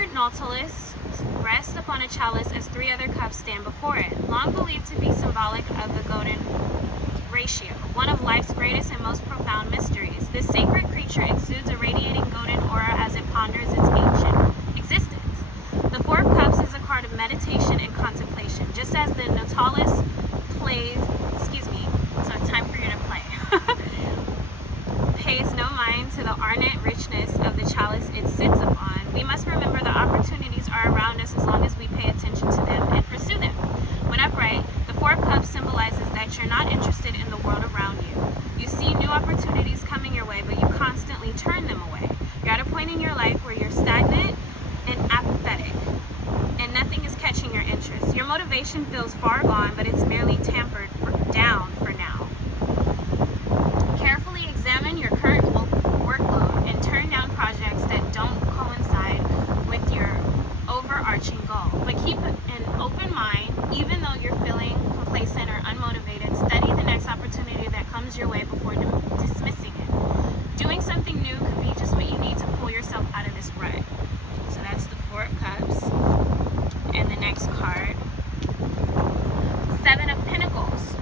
silver nautilus rests upon a chalice as 3 other cups stand before it, long believed to be symbolic of the golden ratio, one of life's greatest and most profound mysteries. This sacred creature exudes a radiating golden aura as it ponders its ancient existence. The 4 of Cups is a card of meditation and contemplation, just as the nautilus so it's time for you to play. Pays no mind to the ardent richness of the chalice it sits upon. We must remember the opportunities are around us as long as we pay attention to them and pursue them. When upright, the 4 of Cups symbolizes that you're not interested in the world around you. You see new opportunities coming your way, but you constantly turn them away. You're at a point in your life where you're stagnant and apathetic, and nothing is catching your interest. Your motivation feels far gone, but it's merely tampered down for now. Carefully examine your current workload and turn down projects that don't coincide with your overarching goal. But keep an open mind, even though you're feeling complacent or unmotivated. Study the next opportunity that comes your way before dismissing it. Doing something new could be just what you need to pull yourself out of this rut. So that's the 4 of Cups. And the next card, 7 of Pentacles.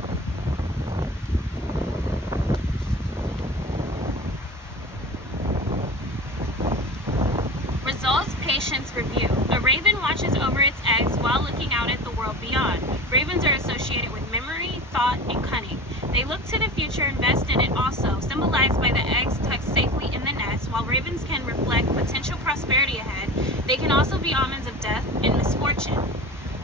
Results, patience, review. A raven watches over its eggs while looking out at the world beyond. Ravens are associated with memory, thought, and cunning. They look to the future, invest in it also, symbolized by the eggs tucked safely in the nest. While ravens can reflect potential prosperity ahead, they can also be omens of death and misfortune.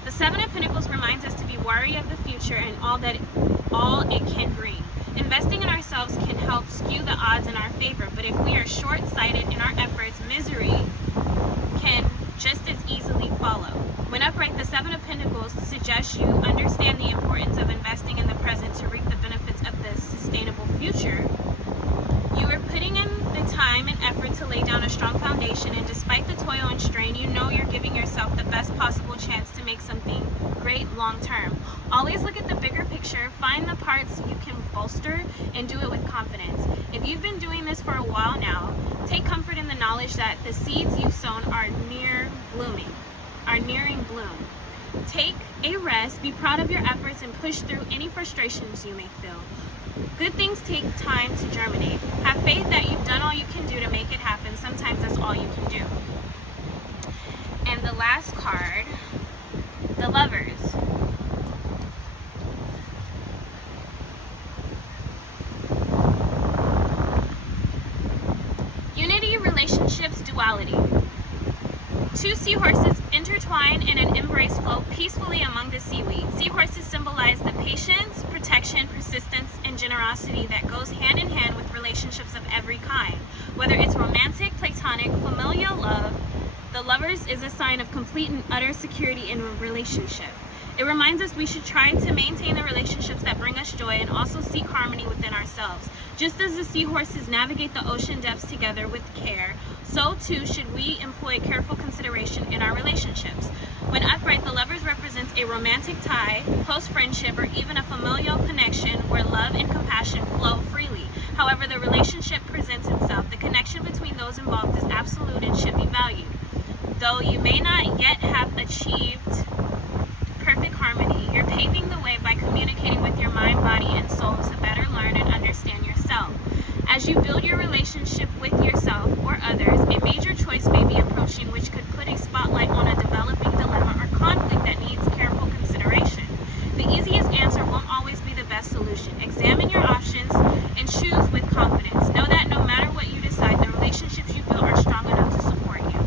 The 7 of Pentacles reminds us to be wary of the future and all it can bring. Investing in ourselves can help skew the odds in our favor, but if we are short-sighted in our efforts, misery can just as easily follow. When upright, the 7 of Pentacles suggests you understand the importance of investing in the present to reap the benefits of the sustainable future. You are putting in the time and effort to lay down a strong foundation, and despite the toil and strain, you know you're giving yourself the best possible chance to make something great long term. Always look at the bigger picture, find the parts you can bolster, and do it with confidence. If you've been doing this for a while now, take comfort in the knowledge that the seeds you've sown are nearing bloom. Take a rest, be proud of your efforts, and push through any frustrations you may feel. Good things take time to germinate. Have faith that you've done all you can do to make it happen. Sometimes that's all you can do. And the last card, the Lovers. Unity, relationships, duality. 2 seahorses intertwine in an embrace float peacefully among the seaweed. Seahorses symbolize the patience, protection, persistence, and generosity that goes hand in hand with relationships of every kind. Whether it's romantic, platonic, familial love, the Lovers is a sign of complete and utter security in a relationship. It reminds us we should try to maintain the relationships that bring us joy and also seek harmony within ourselves. Just as the seahorses navigate the ocean depths together with care, so too should we employ careful consideration in our relationships. When upright, the Lovers represents a romantic tie, close friendship, or even a familial connection where love and compassion flow freely. However the relationship presents itself, the connection between those involved is absolute and should be valued. Though you may not yet have achieved perfect harmony, you're paving the way by communicating with your mind, body, and soul to better learn and understand yourself. As you build your relationship with yourself or others, a major choice may be approaching which could put a spotlight on a developing dilemma or conflict that needs careful consideration. The easiest answer won't always be the best solution. Examine your options and choose with confidence. Know that no matter what you decide, the relationships you build are strong enough to support you.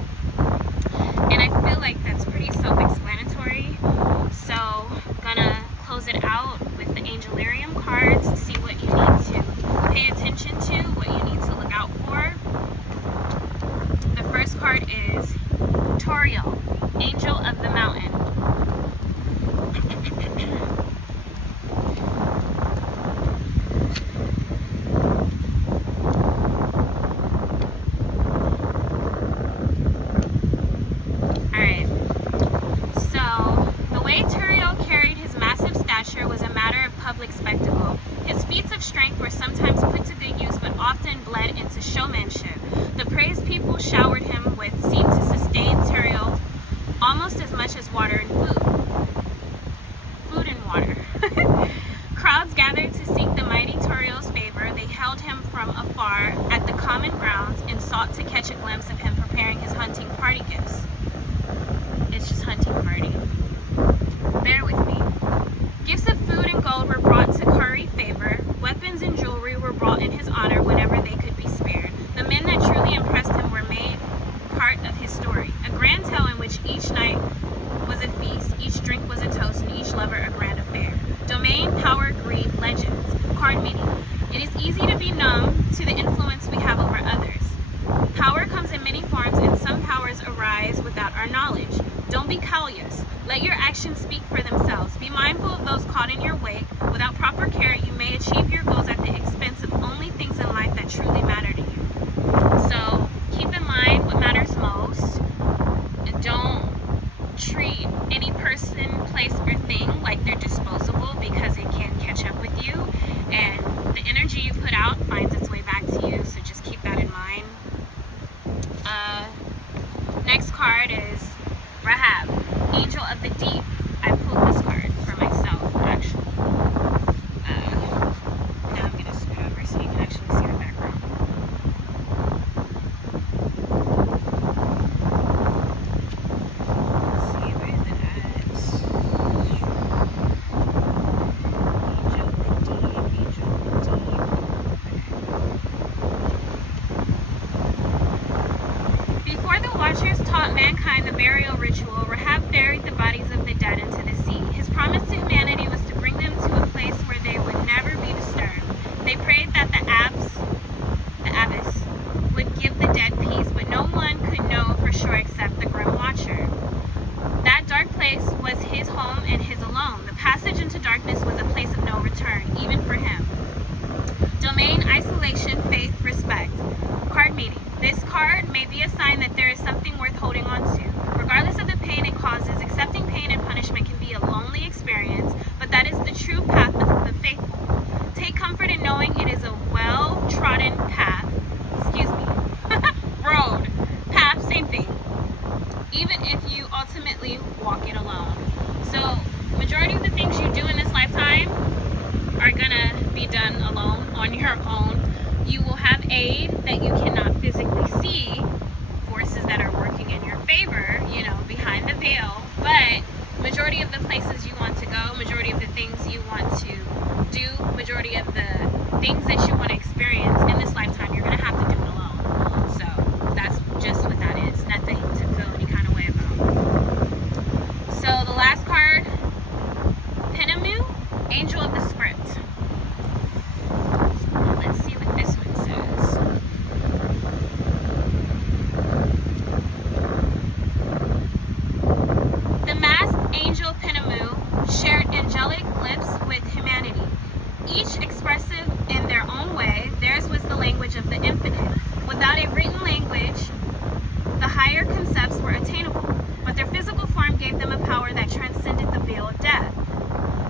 And I feel like that's pretty self-explanatory. So I'm gonna close it out with the Angelarium cards, see what you need to pay attention to, what you need to look out for. The first card is Toriel, Angel of the Mountain. Alright, so the way Toriel carried his massive stature was a matter of public spectacle. His feats of strength were sometimes put to good use, but often bled into showmanship. The praise people showered him with seemed to sustain Toriel just water and food. Food and water. Crowds gathered to seek the mighty Toriel's favor. They held him from afar at the common grounds and sought to catch a glimpse of him preparing his hunting party gifts. It's just hunting party. Bear with me. Gifts of food and gold were brought to curry favor. Weapons and jewelry were brought in his honor whenever they could be spared. The men that truly impressed him were made part of his story. A grand tale in which each night was a feast, each drink was a toast, and each lover a grand affair. Domain, power, greed, legends. Card meaning. It is easy to be numb to the influence we have over others. Power comes in many forms, and some powers arise without our knowledge. Don't be callous. Let your actions speak for themselves. Be mindful of those caught in your wake. Without proper care, you may achieve your goals at the expense of only things in life that truly matter to you. So keep in mind what matters most. Don't treat any person, place, or thing like they're disposable, because it can catch up with you, and the energy you put out finds its way back to you, so just keep that in mind. Next card is Rahab, Angel of the Deep. I pulled this card for myself, actually. Now I'm going to scoot over so you can actually see the background. Let's see, where is it at? Angel of the Deep, Angel of the Deep. Before the Watchers taught mankind the burial ritual, Rahab buried the bodies of the dead into the sea. His promise to humanity was to bring them to a place where they would never be disturbed. They prayed that the abyss would give the dead peace, but no one could know for sure except the Grim Watcher. That dark place was his home and his alone. The passage into darkness was a place of no return, even for him. Domain, isolation, faith, respect. Card meaning. This card may be a sign that there is something worth holding on to. Regardless of the pain it causes, accepting pain and punishment can be a lonely experience, but that is the true path of the faithful. Take comfort in knowing it is a well-trodden path. Road. Path, same thing. Even if you ultimately walk it alone. So, majority of the things you do in this lifetime are gonna be done alone, on your own. You will have aid that you cannot physically see, forces that are working in your favor, behind the veil, but majority of the places you want to go, majority of the things you want to do, majority of the things that you want to experience in this lifetime, you're going to have to do it alone. So that's just what that is. Nothing to feel any kind of way about. So the last card, Pinu, Angel of the Script. Let's see what this one says. The masked angel Pinu shared angelic glimpse with humanity, each expressive in their own way. Theirs was the language of the infinite. Without a written language, the higher concepts were attainable, but their physical form gave them a power that transcended the veil of death.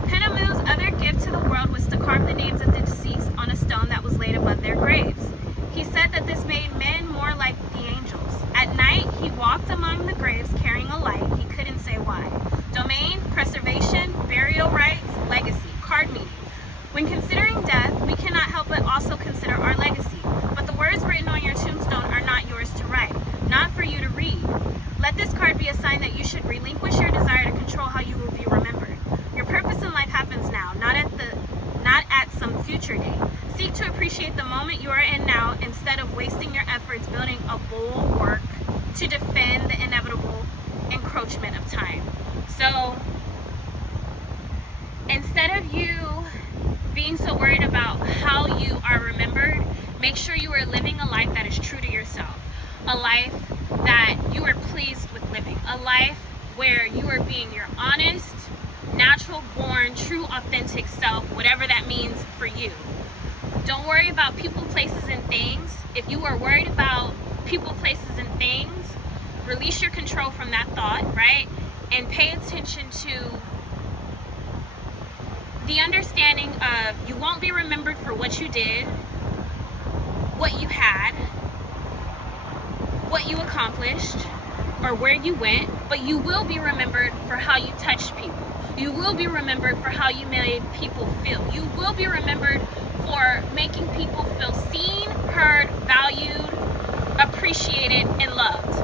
Pinu's other gift to the world was to carve the names of the deceased on a stone that was laid above their graves. He said that this made men more like the angels. At night, he walked among the graves carrying a light. He couldn't say why. Domain, preservation, burial rites, legacy. Card meaning. When considering death, we cannot help but also consider our legacy. But the words written on your tombstone are not yours to write, not for you to read. Let this card be a sign that you should relinquish your desire to control how you will be remembered. Your purpose in life happens now, not at some future date. Seek to appreciate the moment you are in now instead of wasting your efforts building a bulwark to defend the inevitable encroachment of time. So instead of you being so worried about how you are remembered, make sure you are living a life that is true to yourself, a life that you are pleased with living, a life where you are being your honest, natural born, true, authentic self, whatever that means for you. Don't worry about people, places, and things. If you are worried about people, places, and things, release your control from that thought, right? And pay attention to the understanding of you won't be remembered for what you did, what you had, what you accomplished, or where you went, but you will be remembered for how you touched people. You will be remembered for how you made people feel. You will be remembered for making people feel seen, heard, valued, appreciated, and loved.